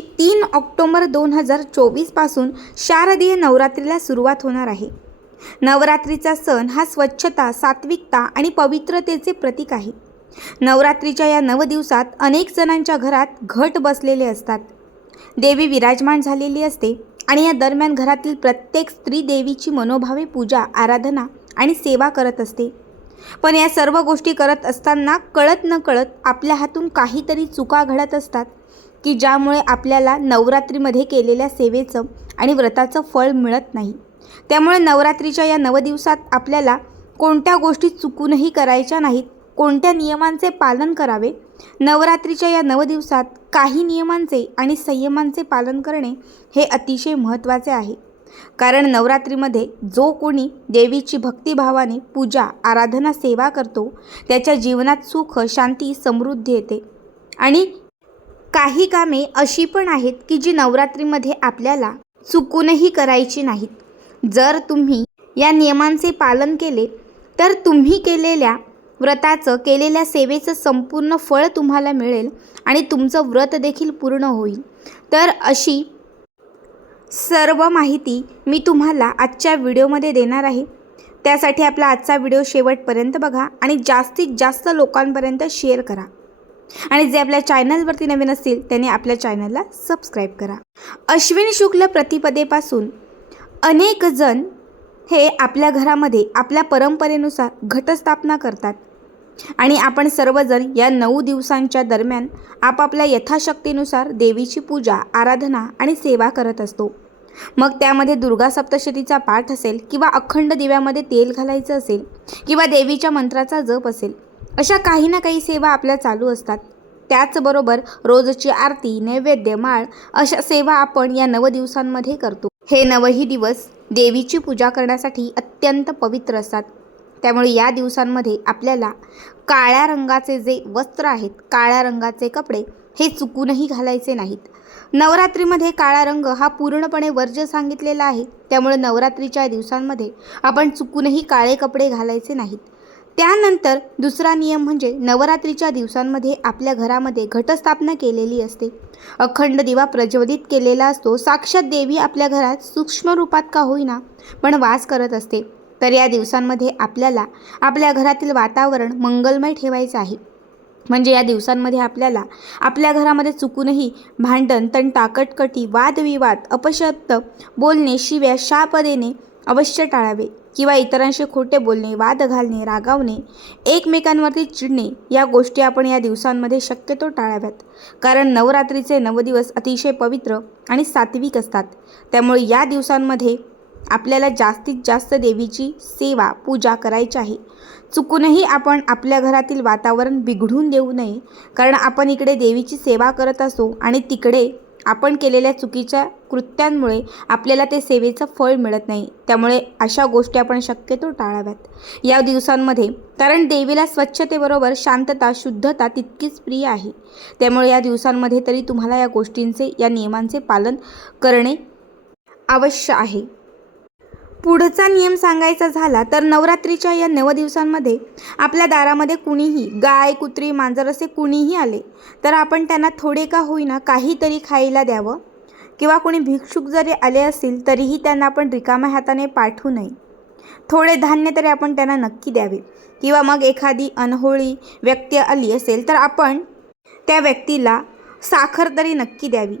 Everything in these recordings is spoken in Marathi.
तीन ऑक्टोबर दोन हजार चोवीसपासून शारदीय नवरात्रीला सुरुवात होणार आहे. नवरात्रीचा सण हा स्वच्छता सात्विकता आणि पवित्रतेचे प्रतीक आहे. नवरात्रीच्या या नव दिवसात अनेक जणांच्या घरात घट बसलेले असतात. देवी विराजमान झालेली असते आणि या दरम्यान घरातील प्रत्येक स्त्री देवीची मनोभावे पूजा आराधना आणि सेवा करत असते. पण या सर्व गोष्टी करत असताना कळत न कळत आपल्या हातून काहीतरी चुका घडत असतात. की ज्यामुळे आपल्याला नवरात्रीमध्ये केलेल्या सेवेचं आणि व्रताचं फळ मिळत नाही. त्यामुळे नवरात्रीच्या या नवदिवसात आपल्याला कोणत्या गोष्टी चुकूनही करायच्या नाहीत कोणत्या नियमांचे पालन करावे नवरात्रीच्या या नवदिवसात काही नियमांचे आणि संयमांचे पालन करणे हे अतिशय महत्त्वाचे आहे. कारण नवरात्रीमध्ये जो कोणी देवीची भक्तिभावाने पूजा आराधना सेवा करतो त्याच्या जीवनात सुख शांती समृद्धी येते. आणि काही कामे अशी पण आहेत की जी नवरात्रीमध्ये आपल्याला चुकूनही करायची नाहीत. जर तुम्ही या नियमांचे पालन केले तर तुम्ही केलेल्या व्रताचं केलेल्या सेवेचं संपूर्ण फळ तुम्हाला मिळेल आणि तुमचं व्रत देखील पूर्ण होईल. तर अशी सर्व माहिती मी तुम्हाला आजच्या व्हिडिओमध्ये देणार आहे. त्यासाठी आपला आजचा व्हिडिओ शेवटपर्यंत बघा आणि जास्तीत जास्त लोकांपर्यंत शेअर करा. आणि जे आपल्या चॅनलवरती नवीन असतील त्यांनी आपल्या चॅनलला सबस्क्राईब करा. अश्विन शुक्ल प्रतिपदेपासून अनेक जण हे आपल्या घरामध्ये आपल्या परंपरेनुसार घटस्थापना करतात. आणि आपण सर्वजण या नऊ दिवसांच्या दरम्यान आपापल्या यथाशक्तीनुसार देवीची पूजा आराधना आणि सेवा करत असतो. मग त्यामध्ये दुर्गा सप्तशतीचा पाठ असेल किंवा अखंड दिव्यामध्ये तेल घालायचं असेल किंवा देवीच्या मंत्राचा जप असेल अशा काही ना काही सेवा आपल्या चालू असतात. त्याचबरोबर रोजची आरती नैवेद्य माळ अशा सेवा आपण या नव दिवसांमध्ये करतो. हे नवही दिवस देवीची पूजा करण्यासाठी अत्यंत पवित्र असतात. त्यामुळे या दिवसांमध्ये आपल्याला काळ्या रंगाचे जे वस्त्र आहेत काळ्या रंगाचे कपडे हे चुकूनही घालायचे नाहीत. नवरात्रीमध्ये काळा रंग हा पूर्णपणे वर्ज्य सांगितलेला आहे. त्यामुळे नवरात्रीच्या दिवसांमध्ये आपण चुकूनही काळे कपडे घालायचे नाहीत. त्यानंतर दुसरा नियम म्हणजे नवरात्रीच्या दिवसांमध्ये आपल्या घरामध्ये घटस्थापना केलेली असते. अखंड दिवा प्रज्वलित केलेला असतो. साक्षात देवी आपल्या घरात सूक्ष्म रूपात का होईना पण वास करत असते. तर या दिवसांमध्ये आपल्याला आपल्या घरातील वातावरण मंगलमय ठेवायचं आहे. म्हणजे या दिवसांमध्ये आपल्याला आपल्या घरामध्ये चुकूनही भांडण तंटा कटकटी वादविवाद अपशब्द बोलणे शिव्या शाप देणे अवश्य टाळावे. किंवा इतरांशी खोटे बोलणे वाद घालणे रागावणे एकमेकांवरती चिडणे या गोष्टी आपण या दिवसांमध्ये शक्यतो टाळाव्यात. कारण नवरात्रीचे नवदिवस अतिशय पवित्र आणि सात्विक असतात. त्यामुळे या दिवसांमध्ये आपल्याला जास्तीत जास्त देवीची सेवा पूजा करायची आहे. चुकूनही आपण आपल्या घरातील वातावरण बिघडून देऊ नये. कारण आपण इकडे देवीची सेवा करत असू आणि तिकडे आपण केलेल्या चुकीच्या कृत्यांमुळे आपल्याला ते सेवेचं फळ मिळत नाही. त्यामुळे अशा गोष्टी आपण शक्यतो टाळाव्यात. या दिवसांमध्ये कारण देवीला स्वच्छतेबरोबर शांतता शुद्धता तितकीच प्रिय आहे. त्यामुळे या दिवसांमध्ये तरी तुम्हाला या गोष्टींचे या नियमांचे पालन करणे आवश्य आहे. पुढचा नियम सांगायचा झाला तर नवरात्रीच्या या नव दिवसांमध्ये आपल्या दारामध्ये कुणीही गाय कुत्री मांजर असे कुणीही आले तर आपण त्यांना थोडे का होईना काहीतरी खायला द्यावं. किंवा कोणी भिक्षुक जरी आले असतील तरीही त्यांना आपण रिकाम्या हाताने पाठवू नये. थोडे धान्य तरी आपण त्यांना नक्की द्यावे. किंवा मग एखादी अनहोळी व्यक्ती आली असेल तर आपण त्या व्यक्तीला साखर तरी नक्की द्यावी.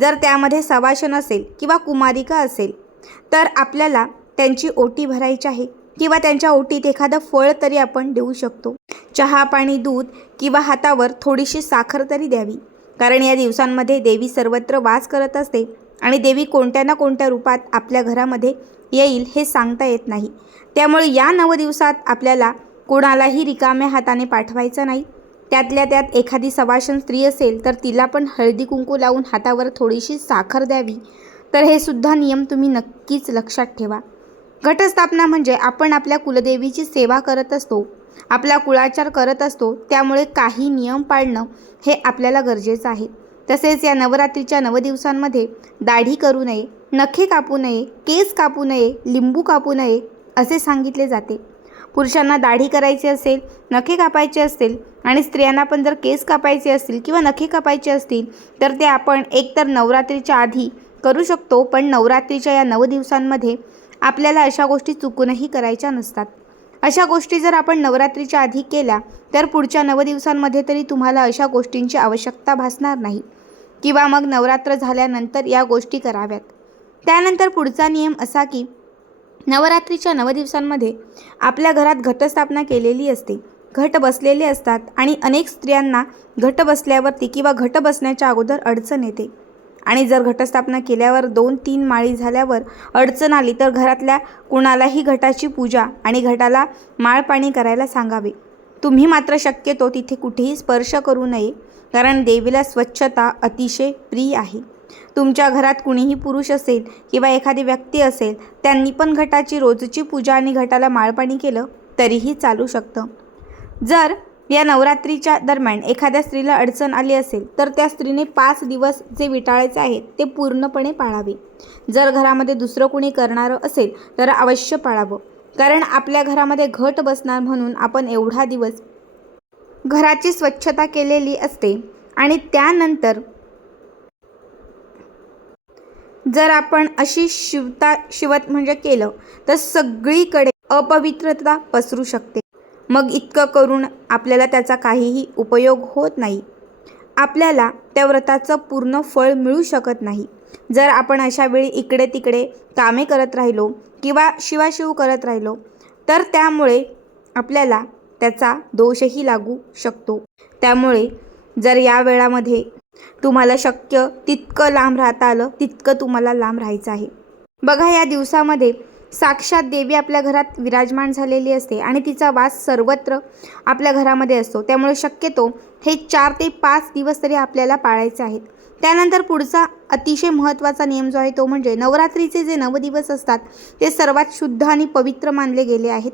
जर त्यामध्ये सवाशन असेल किंवा कुमारिका असेल तर आपल्याला त्यांची ओटी भरायची आहे किंवा त्यांच्या ओटीत एखादं फळ तरी आपण देऊ शकतो. चहा पाणी दूध किंवा हातावर थोडीशी साखर तरी द्यावी. कारण या दिवसांमध्ये देवी सर्वत्र वास करत असते आणि देवी कोणत्या ना कोणत्या रूपात आपल्या घरामध्ये येईल हे सांगता येत नाही. त्यामुळे या नव दिवसात आपल्याला कोणालाही रिकाम्या हाताने पाठवायचं नाही. त्यातल्या त्यात एखादी सवाशन स्त्री असेल तर तिला पण हळदी कुंकू लावून हातावर थोडीशी साखर द्यावी. तर हे सुद्धा नियम तुम्ही नक्कीच लक्षात ठेवा. घटस्थापना म्हणजे आपण आपल्या कुलदेवीची सेवा करत असतो आपला कुळाचार करत असतो त्यामुळे काही नियम पाळणं हे आपल्याला गरजेचं आहे. तसेच या नवरात्रीच्या नवदिवसांमध्ये दाढी करू नये नखे कापू नये केस कापू नये लिंबू कापू नये असे सांगितले जाते. पुरुषांना दाढी करायची असेल नखे कापायचे असतील आणि स्त्रियांना पण जर केस कापायचे असतील किंवा नखे कापायचे असतील तर ते आपण एकतर नवरात्रीच्या आधी करू शकतो पण नवरात्रीच्या या नऊ दिवसांमध्ये आपल्याला अशा गोष्टी चुकूनही करायच्या नसतात. अशा गोष्टी जर आपण नवरात्रीच्या आधी केल्या तर पुढच्या नव दिवसांमध्ये तरी तुम्हाला अशा गोष्टींची आवश्यकता भासणार नाही. किंवा मग नवरात्र झाल्यानंतर या गोष्टी कराव्यात. त्यानंतर पुढचा नियम असा की नवरात्रीच्या नव दिवसांमध्ये आपल्या घरात घटस्थापना केलेली असते. घट बसलेले असतात आणि अनेक स्त्रियांना घट बसल्यावरती किंवा घट बसण्याच्या अगोदर अडचण येते. आणि जर घटस्थापना केल्यावर दोन तीन माळी झाल्यावर अडचण आली तर घरातल्या कुणालाही घटाची पूजा आणि घटाला माळपाणी करायला सांगावे. तुम्ही मात्र शक्यतो तिथे कुठेही स्पर्श करू नये कारण देवीला स्वच्छता अतिशय प्रिय आहे. तुमच्या घरात कुणीही पुरुष असेल किंवा एखादी व्यक्ती असेल त्यांनी पण घटाची रोजची पूजा आणि घटाला माळपाणी केलं तरीही चालू शकतं. जर या नवरात्रीच्या दरम्यान एखाद्या स्त्रीला अडचण आली असेल तर त्या स्त्रीने पाच दिवस जे विटाळायचे आहेत ते पूर्णपणे पाळावे. जर घरामध्ये दुसरं कुणी करणारं असेल तर अवश्य पाळावं. कारण आपल्या घरामध्ये घट बसणार म्हणून आपण एवढा दिवस घराची स्वच्छता केलेली असते आणि त्यानंतर जर आपण अशी शिवता शिवत म्हणजे केलं तर सगळीकडे अपवित्रता पसरू शकते. मग इतकं करून आपल्याला त्याचा काहीही उपयोग होत नाही. आपल्याला त्या व्रताचं पूर्ण फळ मिळू शकत नाही. जर आपण अशा वेळी इकडे तिकडे कामे करत राहिलो किंवा शिवाशिव करत राहिलो तर त्यामुळे आपल्याला त्याचा दोषही लागू शकतो. त्यामुळे जर या वेळामध्ये तुम्हाला शक्य तितकं लांब राहता आलं तितकं तुम्हाला लांब राहायचं आहे. बघा या दिवसामध्ये साक्षात देवी आपल्या घरात विराजमान झालेली असते आणि तिचा वास सर्वत्र आपल्या घरामध्ये असतो. त्यामुळे शक्यतो हे चार ते पाच दिवस तरी आपल्याला पाळायचे आहेत. त्यानंतर पुढचा अतिशय महत्त्वाचा नियम जो आहे तो म्हणजे नवरात्रीचे जे नव दिवस असतात ते सर्वात शुद्ध आणि पवित्र मानले गेले आहेत.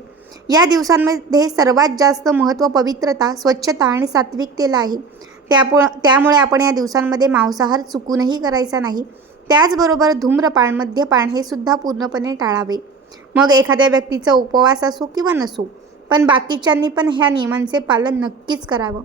या दिवसांमध्ये सर्वात जास्त महत्त्व पवित्रता स्वच्छता आणि सात्विकतेला आहे. त्यापु त्यामुळे आपण या दिवसांमध्ये मांसाहार चुकूनही करायचा नाही. त्याचबरोबर धूम्रपान मद्यपान हे सुद्धा पूर्णपणे टाळावे. मग एखाद्या व्यक्तीचा उपवास असो किंवा नसो पण बाकीच्यांनी पण ह्या नियमांचे पालन नक्कीच करावं.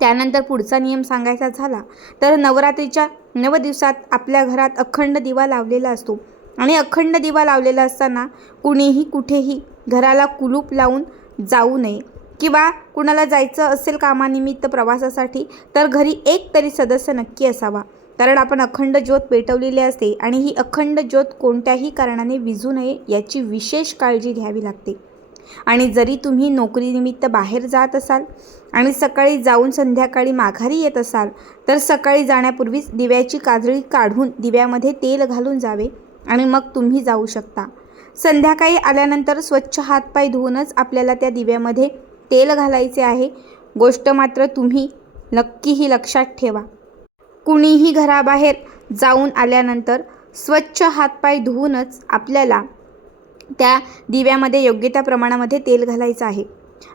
त्यानंतर पुढचा नियम सांगायचा झाला तर नवरात्रीच्या नव दिवसात आपल्या घरात अखंड दिवा लावलेला असतो. आणि अखंड दिवा लावलेला असताना कुणीही कुठेही घराला कुलूप लावून जाऊ नये किंवा कुणाला जायचं असेल कामानिमित्त प्रवासासाठी तर घरी एक तरी सदस्य नक्की असावा. कारण आपण अखंड ज्योत पेटवलेली असते आणि ही अखंड ज्योत कोणत्याही कारणाने विझू नये याची विशेष काळजी घ्यावी लागते. आणि जरी तुम्ही नोकरीनिमित्त बाहेर जात असाल आणि सकाळी जाऊन संध्याकाळी माघारी येत असाल तर सकाळी जाण्यापूर्वीच दिव्याची काजळी काढून दिव्यामध्ये तेल घालून जावे आणि मग तुम्ही जाऊ शकता. संध्याकाळी आल्यानंतर स्वच्छ हातपाय धुवूनच आपल्याला त्या दिव्यामध्ये तेल घालायचे आहे. गोष्ट मात्र तुम्ही नक्कीही लक्षात ठेवा. कुणीही घराबाहेर जाऊन आल्यानंतर स्वच्छ हातपाय धुवूनच आपल्याला त्या दिव्यामध्ये योग्य त्या प्रमाणामध्ये तेल घालायचं आहे.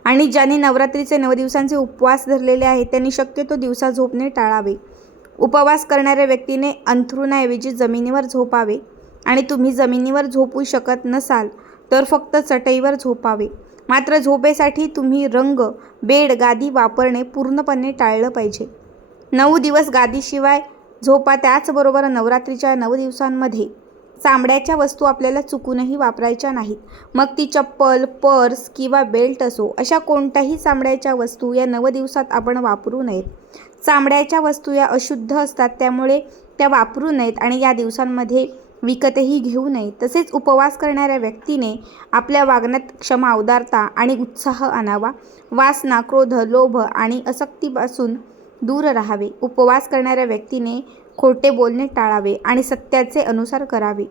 आणि ज्याने नवरात्रीचे नऊ दिवसांचे उपवास धरलेले आहेत त्यांनी शक्यतो दिवसा झोपणे टाळावे. उपवास करणाऱ्या व्यक्तीने अंथरुणाऐवजी जमिनीवर झोपावे. आणि तुम्ही जमिनीवर झोपू शकत नसाल तर फक्त चटईवर झोपावे. मात्र झोपेसाठी तुम्ही रंग बेड गादी वापरणे पूर्णपणे टाळलं पाहिजे. नऊ दिवस गादीशिवाय झोपा त्याचबरोबर नवरात्रीच्या नऊ दिवसांमध्ये चामड्याच्या वस्तू आपल्याला चुकूनही वापरायच्या नाहीत. मग ती चप्पल पर्स किंवा बेल्ट असो अशा कोणत्याही चामड्याच्या वस्तू या नव दिवसात आपण वापरू नयेत. चामड्याच्या वस्तू या अशुद्ध असतात त्यामुळे त्या वापरू नयेत आणि या दिवसांमध्ये विकतही घेऊ नये तसेच उपवास करणाऱ्या व्यक्तीने आपल्या वागण्यात क्षमा उदारता आणि उत्साह आणावा. वासना क्रोध लोभ आणि असक्तीपासून दूर राहावे. उपवास करणाऱ्या व्यक्तीने खोटे बोलणे टाळावे आणि सत्याचे अनुसार करावे.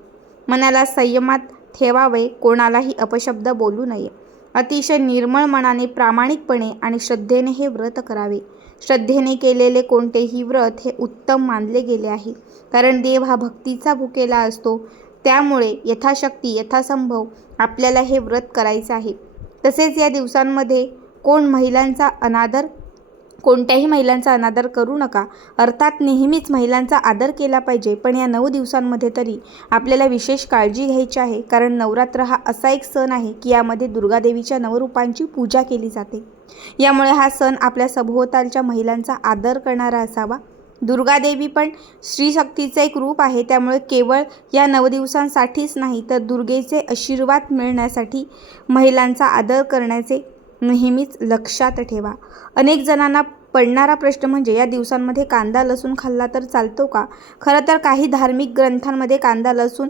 मनाला संयमात ठेवावे कोणालाही अपशब्द बोलू नये. अतिशय निर्मळ मनाने प्रामाणिकपणे आणि श्रद्धेने हे व्रत करावे. श्रद्धेने केलेले कोणतेही व्रत हे उत्तम मानले गेले आहे. कारण देव हा भक्तीचा भुकेला असतो. त्यामुळे यथाशक्ती यथासंभव आपल्याला हे व्रत करायचं आहे. तसेच या दिवसांमध्ये कोण महिलांचा अनादर कोणत्याही महिलांचा अनादर करू नका. अर्थात नेहमीच महिलांचा आदर केला पाहिजे. पण या नऊ दिवसांमध्ये तरी आपल्याला विशेष काळजी घ्यायची आहे. कारण नवरात्र हा असा एक सण आहे की यामध्ये दुर्गादेवीच्या नवरूपांची पूजा केली जाते. यामुळे हा सण आपल्या सभोवतालच्या महिलांचा आदर करणारा असावा. दुर्गादेवी पण श्रीशक्तीचं एक रूप आहे. त्यामुळे केवळ या नवदिवसांसाठीच नाही तर दुर्गेचे आशीर्वाद मिळण्यासाठी महिलांचा आदर करण्याचे नेहमीच लक्षात ठेवा. अनेक जणांना पडणारा प्रश्न म्हणजे या दिवसांमध्ये कांदा लसूण खाल्ला तर चालतो का? खरं तर काही धार्मिक ग्रंथांमध्ये कांदा लसूण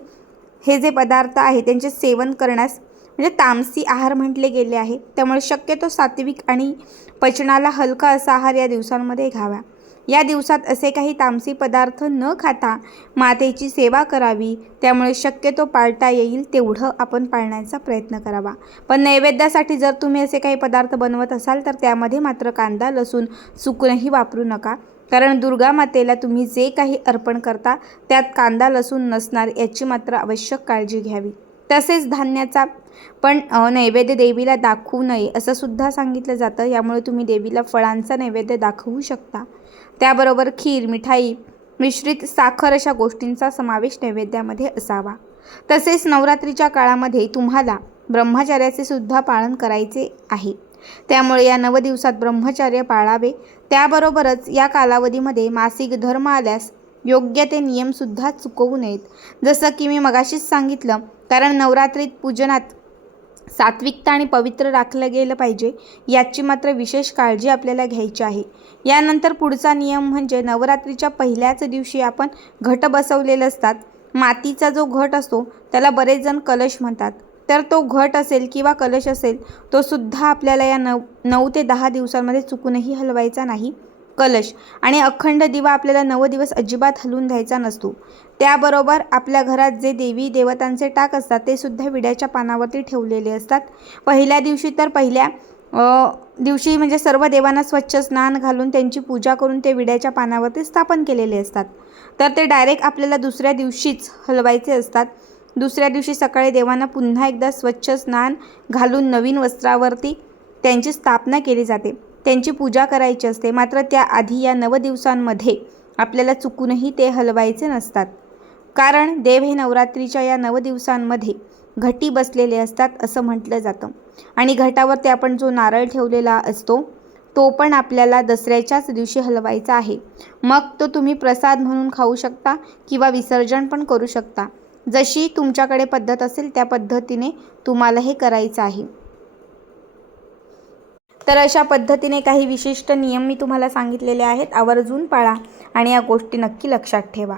हे जे पदार्थ आहे त्यांचे सेवन करण्यास म्हणजे तामसी आहार म्हटले गेले आहे. त्यामुळे शक्यतो सात्विक आणि पचनाला हलका असा आहार या दिवसांमध्ये घ्यावा. या दिवसात असे काही तामसी पदार्थ न खाता मातेची सेवा करावी. त्यामुळे शक्यतो पाळता येईल तेवढं आपण पाळण्याचा प्रयत्न करावा. पण नैवेद्यासाठी जर तुम्ही असे काही पदार्थ बनवत असाल तर त्यामध्ये मात्र कांदा लसूण चुकूनही वापरू नका. कारण दुर्गा मातेला तुम्ही जे काही अर्पण करता त्यात कांदा लसूण नसणार याची मात्र आवश्यक काळजी घ्यावी. तसेच धान्याचा पण नैवेद्य देवीला दाखवू नये असं सुद्धा सांगितलं जातं. यामुळे तुम्ही देवीला फळांचा नैवेद्य दाखवू शकता. त्याबरोबर खीर मिठाई मिश्रित साखर अशा गोष्टींचा समावेश नैवेद्यामध्ये असावा. तसेच नवरात्रीच्या काळामध्ये तुम्हाला ब्रह्मचार्याचे सुद्धा पालन करायचे आहे. त्यामुळे या नव दिवसात ब्रह्मचर्य पाळावे. त्याबरोबरच या कालावधीमध्ये मासिक धर्म आल्यास योग्य ते नियमसुद्धा चुकवू नयेत. जसं की मी मगाशीच सांगितलं कारण नवरात्रीत पूजनात सात्विकता आणि पवित्र राखलं गेलं पाहिजे याची मात्र विशेष काळजी आपल्याला घ्यायची आहे. यानंतर पुढचा नियम म्हणजे नवरात्रीच्या पहिल्याच दिवशी आपण घट बसवलेले असतात. मातीचा जो घट असतो त्याला बरेच जण कलश म्हणतात. तर तो घट असेल किंवा कलश असेल तो सुद्धा आपल्याला या नऊ नऊ ते दहा दिवसांमध्ये चुकूनही हलवायचा नाही. कलश आणि अखंड दिवा आपल्याला नऊ दिवस अजिबात हलवून द्यायचा नसतो. त्याबरोबर आपल्या घरात जे देवी देवतांचे टाक असतात ते सुद्धा विड्याच्या पानावरती ठेवलेले असतात. पहिल्या दिवशी तर पहिल्या दिवशी म्हणजे सर्व देवांना स्वच्छ स्नान घालून त्यांची पूजा करून ते विड्याच्या पानावरती स्थापन केलेले असतात. तर ते डायरेक्ट आपल्याला दुसऱ्या दिवशीच हलवायचे असतात. दुसऱ्या दिवशी सकाळी देवांना पुन्हा एकदा स्वच्छ स्नान घालून नवीन वस्त्रावरती त्यांची स्थापना केली जाते. त्यांची पूजा करायची असते. मात्र त्याआधी या नव दिवसांमध्ये आपल्याला चुकूनही ते हलवायचे नसतात. कारण देव हे नवरात्रीच्या या नव दिवसांमध्ये घटी बसलेले असतात असं म्हटलं जातं. आणि घटावरती आपण जो नारळ ठेवलेला असतो तो पण आपल्याला दसऱ्याच्याच दिवशी हलवायचा आहे. मग तो तुम्ही प्रसाद म्हणून खाऊ शकता किंवा विसर्जन पण करू शकता. जशी तुमच्याकडे पद्धत असेल त्या पद्धतीने तुम्हाला हे करायचं आहे. तर अशा पद्धतीने काही विशिष्ट नियम मी तुम्हाला सांगितलेले आहेत. आवर्जून पाळा आणि या गोष्टी नक्की लक्षात ठेवा.